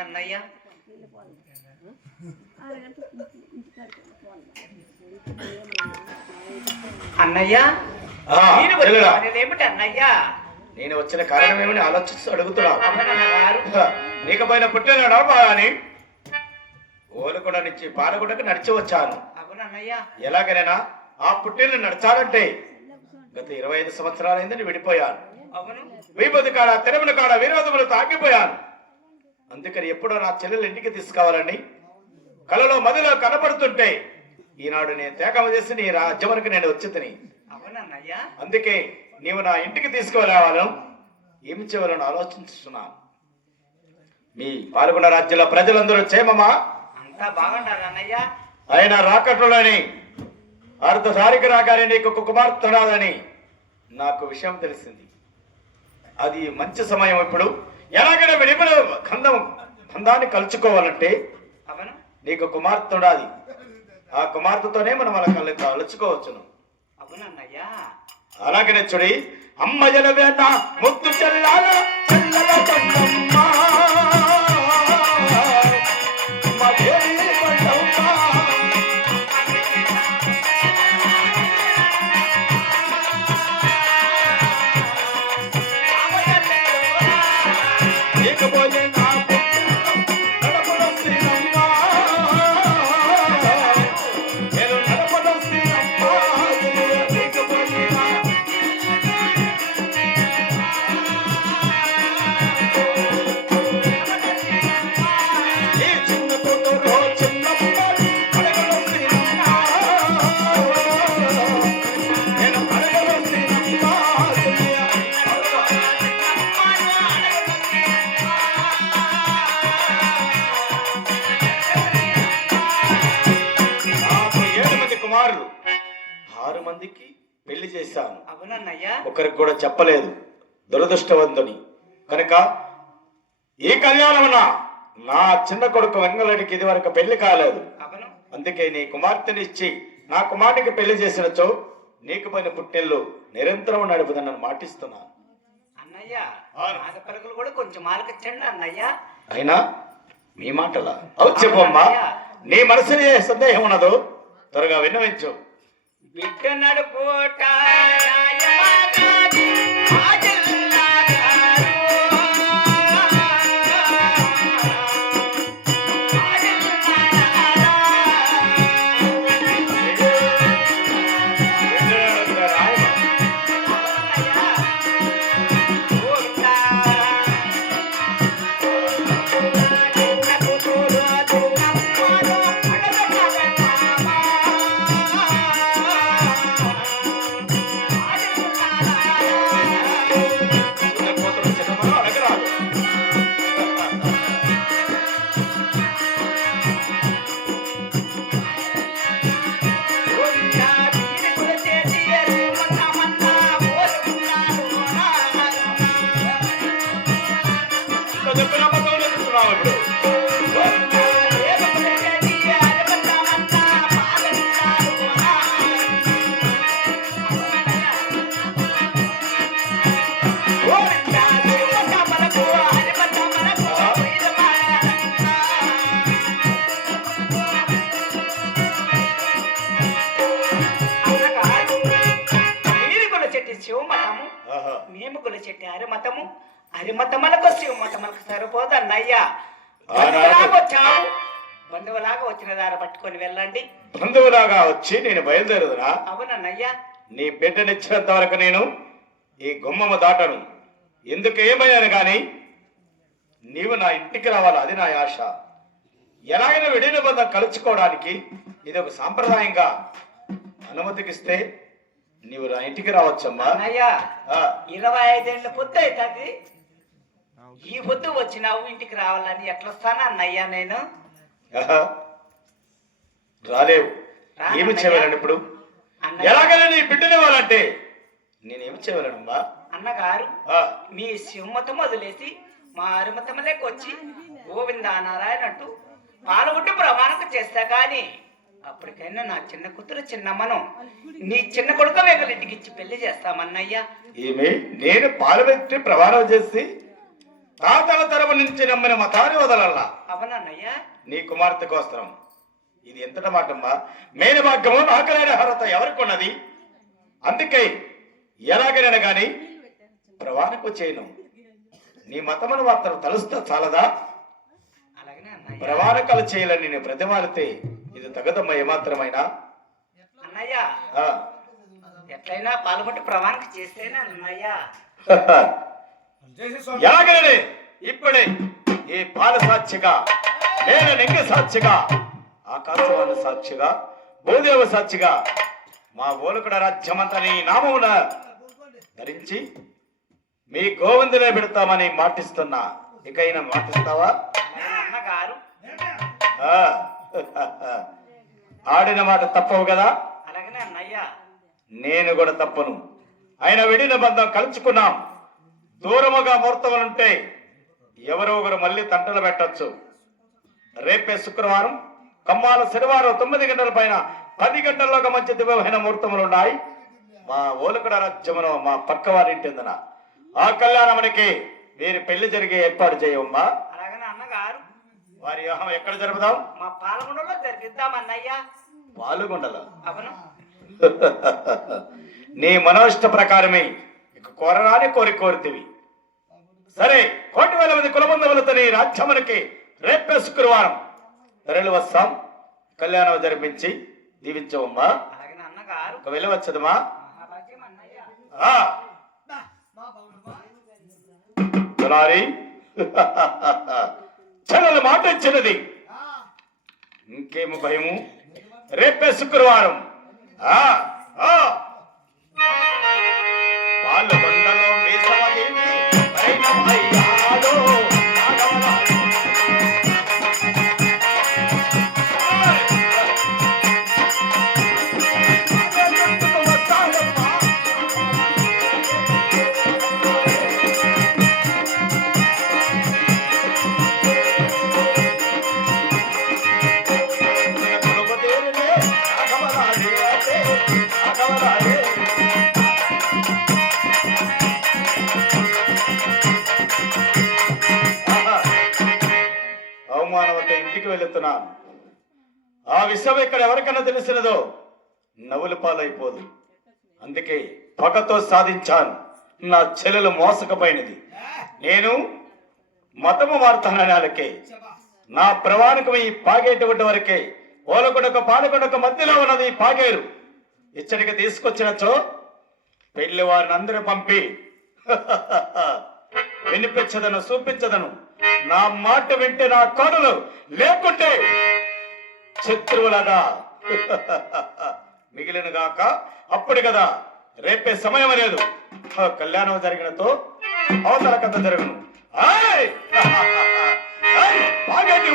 అన్నయ్య. అన్నయ్య ఆ, నేను చెల్లెలా, ఏమిటి అన్నయ్య? నేను వచ్చిన కారణం ఏమని ఆలోచిస్తూ అమ్మనన్నగారు నీకపోయిన పుట్టిన బాగాని ఓలకొండ నుంచి పాలకొండకు నడిచి వచ్చాను. ఎలాగైనా ఆ పుట్టిన నడచాలంటే గత ఇరవై ఐదు సంవత్సరాలైందని విడిపోయాను. అవును. వీపతి కాడ తెరముల కాడ విరోధములతో ఆగిపోయాను అందుకని ఎప్పుడో నా చెల్లెలు ఇంటికి తీసుకురావాలని కలలో మదిలో కనపడుతుంటే ఈనాడు నేను త్యాగం చేసి నీ రాజ్యం వరకు నేను వచ్చి అవునన్నయ్య. అందుకే నీవు నా ఇంటికి తీసుకురావాలను. ఏమి చేయాలని ఆలోచిస్తున్నాను మీ పాల్గొన్న రాజ్యంలో ప్రజలందరూ క్షేమమా? అంతా బాగుండాలి అన్నయ్య. ఆయన రాకట్లోని అర్ధసారికి రాగానే నీకు కుమార్తె రాదని నాకు విషయం తెలిసింది. అది మంచి సమయం ఇప్పుడు. ఎలాగైనా విడిపడ గంధం గంధాన్ని కలుచుకోవాలంటే నీకు కుమార్తె ఉండాలి. ఆ కుమార్తెతోనే మనం అలా కలు కలుచుకోవచ్చును. అవునన్నయ్య అలాగనే చూడి. అమ్మ జలవేట ముత్తు చెల్లాల చెల్లెల ఆరు మందికి పెళ్ళి చేశాను. అవునన్నయ్య. ఒకరికి కూడా చెప్పలేదు. దురదృష్టవంతుని. కనుక ఈ కళ్యాణమున నా చిన్న కొడుకు వెంగళడికి ఇది వరకు పెళ్ళి కాలేదు. అందుకే నీ కుమార్తెని ఇచ్చి నా కుమార్తెకి పెళ్ళి చేసినచో నీకు పైన పుట్టిల్లు నిరంతరం నడుపుదన్న మాటిస్తున్నాను. అన్నయ్య కూడా కొంచెం ఆలకించండి అన్నయ్య. అయినా మీ మాటలా అవు చెప్పమ్మా నీ మనసుని ఏ సందేహం ఉన్నదో త్వరగా విన్నవించు. బిడ్డ నడుపుట మేము గుల చెట్టు హరిమతము హరిమతములకు శివమతములకు సరిపోదు అన్నయ్య. వచ్చాము బంధువులాగా వచ్చిన దారి పట్టుకొని వెళ్ళండి. బంధువులాగా వచ్చి నేను బయలుదేరుదునా? అవునన్నయ్య. నీ బిడ్డనిచ్చినంత వరకు నేను ఈ గుమ్మము దాటను. ఎందుకు ఏమయ్యాను గాని? నీవు నా ఇంటికి రావాలి అది నా ఆశ. ఎలాగైనా విడిన బంధం కలుసుకోవడానికి ఇది ఒక సాంప్రదాయంగా అనుమతికిస్తే నీవు నా ఇంటికి రావచ్చమ్మా. అన్నయ్య ఆ, ఇరవై ఐదేళ్ళ పొద్దు అవుతుంది ఈ పొద్దు వచ్చినావు ఇంటికి రావాలని ఎట్లా వస్తానా అన్నయ్య నేను. రాలేవు. ఏమి చేయగలను ఇప్పుడు? ఎలాగైనా నీ బిడ్డనివ్వాలంటే నేనేమి చేయగలనమ్మా అన్నగారు మీ సింహతం వదిలేసి మా అరిమతములేకి వచ్చి గోవింద నారాయణ అంటూ పాల్గొట్టి ప్రమాణం చేస్తా కానీ అప్పటికైనా నా చిన్న కూతురు చిన్నమ్మను నీ చిన్న కొడుకు వేగలింటికి ఇచ్చి పెళ్ళి చేస్తామన్నయ్య. ఏమి? నేను పాలు పెట్టి ప్రమాణం చేసి తాతల తరపు నుంచి నమ్మిన మతాన్ని వదలల్లా. అవునన్నయ్య. నీ కుమార్తె కోస్త్రం ఇది ఎంతట మాటమ్మా? మేని భాగ్యము నాకలైన అర్హత ఎవరికి ఉన్నది అందుకే ఎలాగైనా గాని ప్రవాణకు చేయను నీ మతమును మాత్రం తలుస్తా చాలదా? అలాగనే అన్నయ్య. ప్రవాణకాలు చేయాలని నేను ప్రతిమాలితే ఇది తగదమ్మా ఏమాత్రమైనా? అన్నయ్య. ఎట్లయినా పాల్గొట్టి ప్రమాణం చేస్తేనే అన్నయ్య. ఎలాగనే ఇప్పుడే ఈ పాల సాక్షిగా నేను లింగ సాక్షిగా ఆకాశవాణి సాక్షిగా భూదేవ సాక్షిగా మా ఓలుకుడ రాజ్యమంతా నీ నామమున ధరించి మీ గోవిందులే పెడతామని మాటిస్తున్నా. ఇకైనా మాటిస్తావా? అన్నగారు. ఆ. ఆడిన మాట తప్పవు కదా? అలాగనే అన్నయ్య. నేను కూడా తప్పను. ఆయన విడిన బంధం కలుచుకున్నాం. దూరముగా ముహూర్తములుంటే ఎవరో ఒకరు మళ్ళీ తంటలు పెట్టొచ్చు. రేపే శుక్రవారం కమ్మాల శనివారం తొమ్మిది గంటల పైన పది గంటల్లోగా మంచి దివ్యమైన ముహూర్తములు ఉన్నాయి మా ఓలుకడ రాజ్యమును మా పక్క వారింటిందన ఆ కళ్యాణమునికి వీరి పెళ్ళి జరిగే ఏర్పాటు చేయమ్మా. అలాగనే అన్నగారు. వారి వివాహం ఎక్కడ జరుపుదాం? మా పాల్గొండలో జరిపిద్దాం అన్నయ్య. పాలుగొండలో. అవును. నీ మనోష్ట ప్రకారమే ఇక కోరరాని కోరి కోరితివి. సరే కోటి వేల మంది కులబంధువులతో నీ రాజ్యమునికి రేపే శుక్రవారం తరలి వస్తాం. కళ్యాణం జరిపించి దీవించవమ్మా. ఒక వెళ్ళవచ్చదమ్మా. తులారి చెల్లెలు మాట ఇచ్చినది ఇంకేమి భయము? రేపే శుక్రవారం. ఆ ఆ. పాలకొండలో మీసమదేవి పైనమయ్యాడో అవమానవత ఇంటికి వెళుతున్నాను ఆ విషయం ఇక్కడ ఎవరికైనా తెలిసినదో నవ్వుల పాలైపోదు. అందుకే పగతో సాధించాను. నా చెల్లెలు మోసకపోయినది. నేను మతము వార్తానాలకే నా ప్రవాణకం ఈ పాగేటువంటి వరకే ఓలకొడక పాలకొడక మధ్యలో ఉన్నది పాగేరు. ఇచ్చడికి తీసుకొచ్చినచో పెళ్ళి వారిని అందరూ పంపి. వినిపించదను చూపించదను. నా మాట వింటే నా కోడలు లేకుంటే శత్రువులగా మిగిలిన గాక అప్పుడు కదా రేపే సమయం లేదు కళ్యాణం జరిగినతో అవతల కథ జరుగును ఆయ్! ఆయ్! బాగేటి